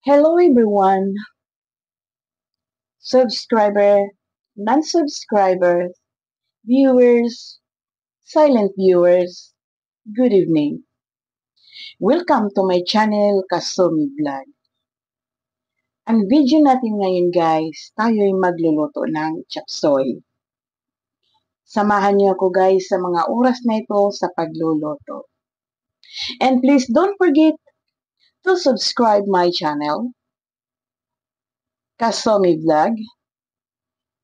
Hello everyone, subscriber, non-subscribers, viewers, silent viewers, good evening. Welcome to my channel, Kasumi Vlog. Ang video natin ngayon guys, tayo ay magluluto ng chapsoy. Samahan niyo ako guys sa mga oras na ito sa pagluluto. And please don't forget to subscribe my channel, Kasumi Vlog.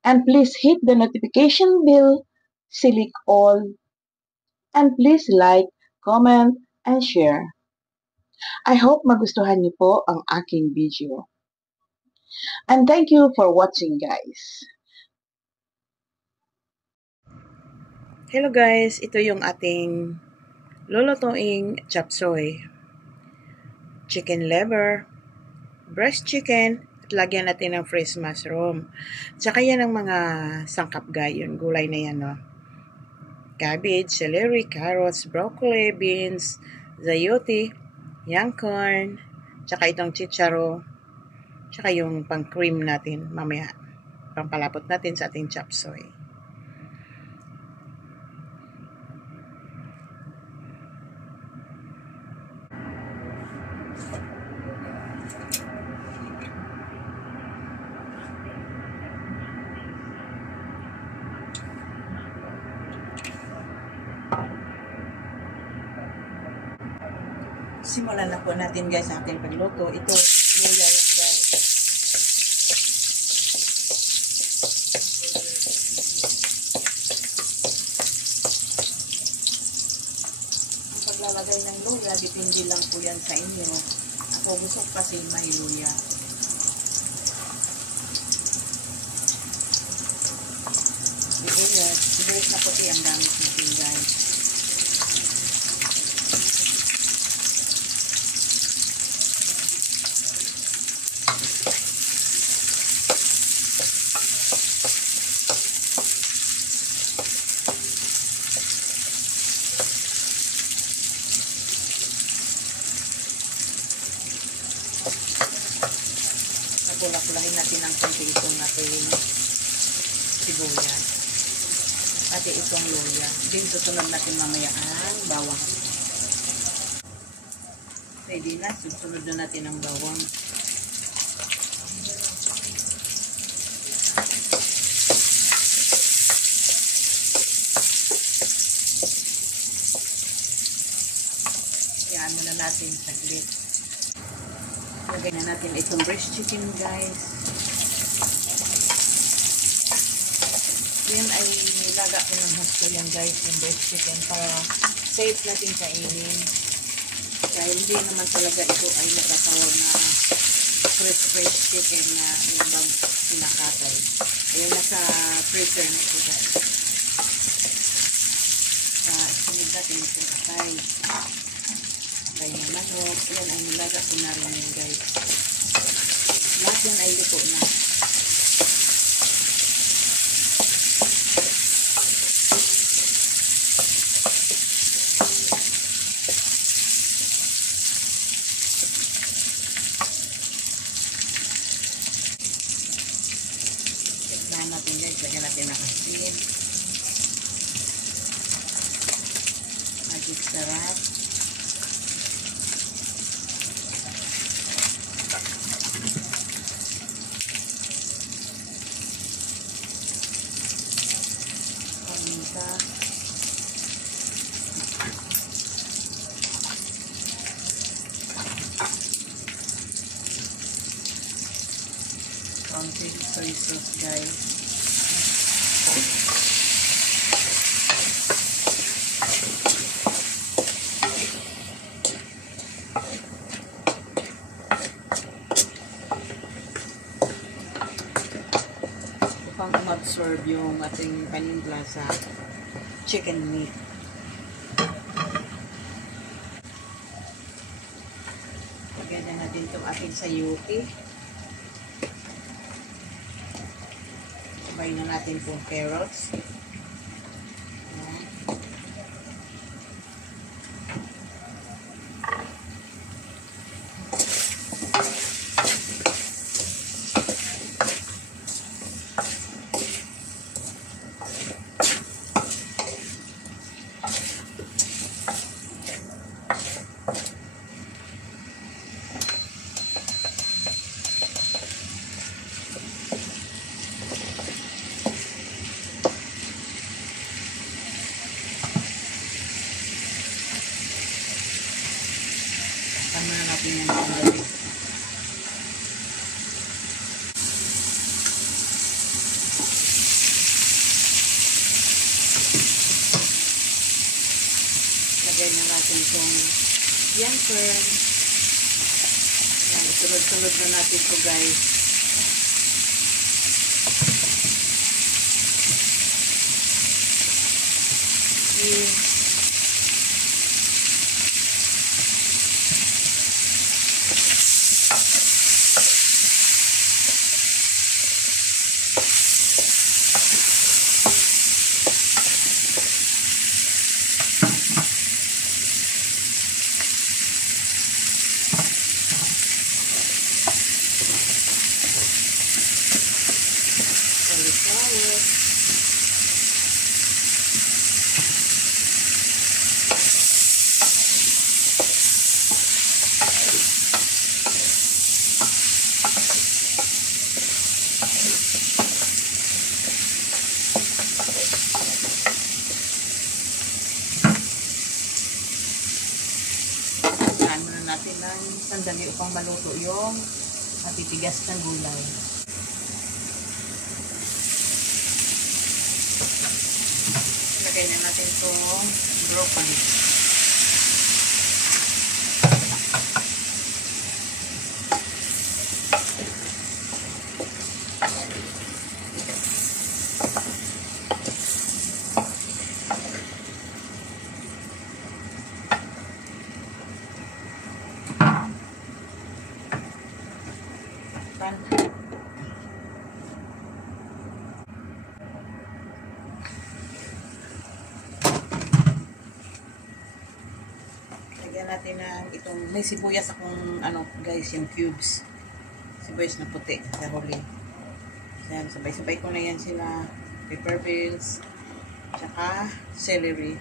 And please hit the notification bell, select all, and please like, comment, and share. I hope magustuhan niyo po ang aking video. And thank you for watching guys. Hello guys, ito yung ating lulutuing chapsoy. Chicken liver, breast chicken, at lagyan natin ng fresh mushroom. Tsaka yan ang mga sangkap yung gulay na yan, no? Cabbage, celery, carrots, broccoli, beans, zayote, young corn, tsaka itong chicharo, tsaka yung pang cream natin mamaya. Pampalapot natin sa ating chapsoy. Simulan na po natin guys ang ating pagluto. Ito, luya yan guys. Ang paglalagay ng luya, depende lang po yan sa inyo. Ako gusto ko kasi may luya. Sibuyas na puti ang gamit natin guys. Pula-pulahin natin ang konti itong ating sibuyas. Pati itong luya. Din susunod natin mamaya ang bawang. Ready na. Susunod na natin ang bawang. Yan muna natin saglit. Lagay na natin itong breast chicken guys. Yan ay nilaga ko ng husto yan guys, yung breast chicken para safe natin kainin. Dahil hindi naman talaga ito ay natatawag na fresh chicken na yung bang pinakatay. Ayan, nasa freezer na ito guys. Sunod natin itong atay. Atay na manok. Yan ay nilaga ko na rin yun guys. Lahat yan ay luto na. Tignan natin guys. Lagyan natin ng asin. Magic sarap. Paminta. Konting soy sauce guys. Upang umabsorb yung ating panimpla sa chicken meat. Lagyan na natin itong ating sayote. Sabay na natin itong carrots. natin yan sandali. Lagay na natin itong yan fern. Yan, sunod-sunod na natin ito guys. Cauliflower. Saan muna natin ng sandali upang maluto yung matitigas ng gulay. Lagay na natin itong broccoli. Lagyan natin ng itong, may sibuyas akong, guys, yung cubes. Sibuyas na puti, sa huli. Yan, sabay-sabay ko na yan sila. Pepper beans, tsaka celery.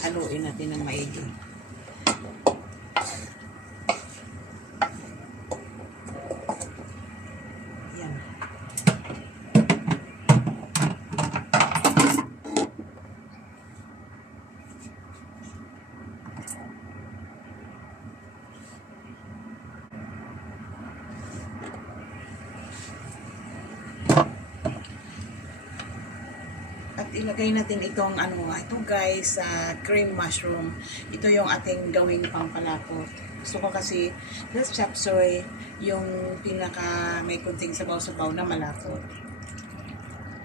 Haluin natin ng maigi. Yan. At ilagay natin itong ito guys, cream mushroom. Ito yung ating gawing pampalapot. Gusto ko kasi this chop suey yung pinaka may kunting sabaw-sabaw na malapot.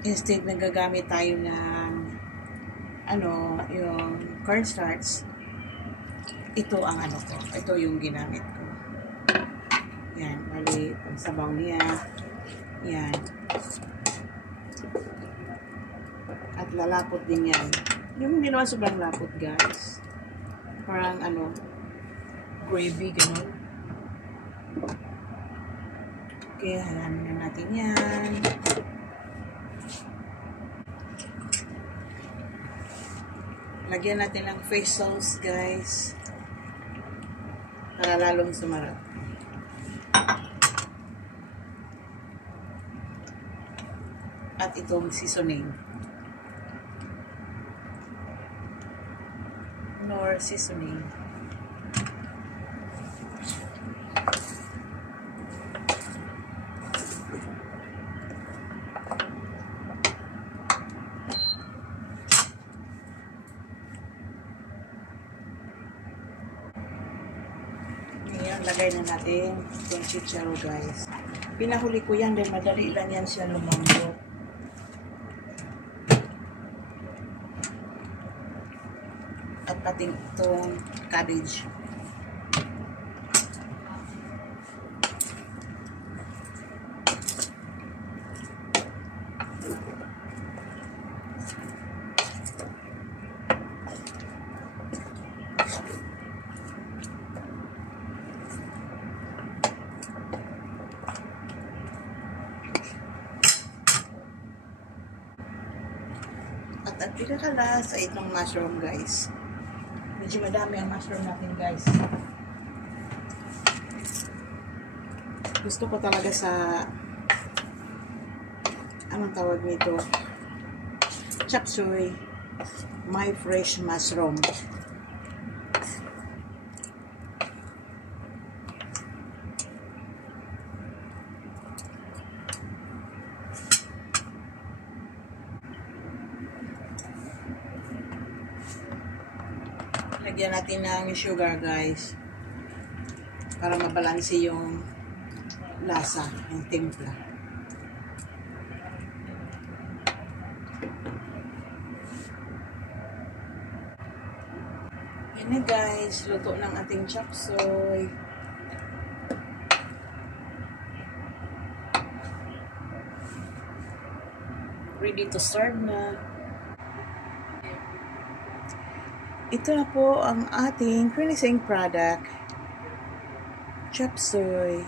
Instead nagagamit tayo ng yung cornstarch. Ito ang ko. Ito yung ginamit ko. Yan, bali pang sabaw niya. Yan. At lalapot din yan. Yung hindi naman sobrang lapot, guys. Parang, gravy, gano'n. Okay, halamin na natin yan. Lagyan natin ng fish sauce, guys. Para lalong sumarap. At itong seasoning. Nor seasoning. Ngayon, lagay na natin itong chicharo, guys. Pinahuli ko yan dahil madali lang yan siya lumambot. At pati itong cabbage. At pinakala sa itong mushroom, guys. Medyo madami ang mushroom natin, guys. Gusto ko talaga sa anong tawag nito? Chop suey. My fresh mushroom. Lagyan natin ng sugar, guys, para mabalanse yung lasa ng timpla. Yan na, guys, luto ng ating chop suey. Ready to serve na. Ito na po ang ating finishing product, chop suey.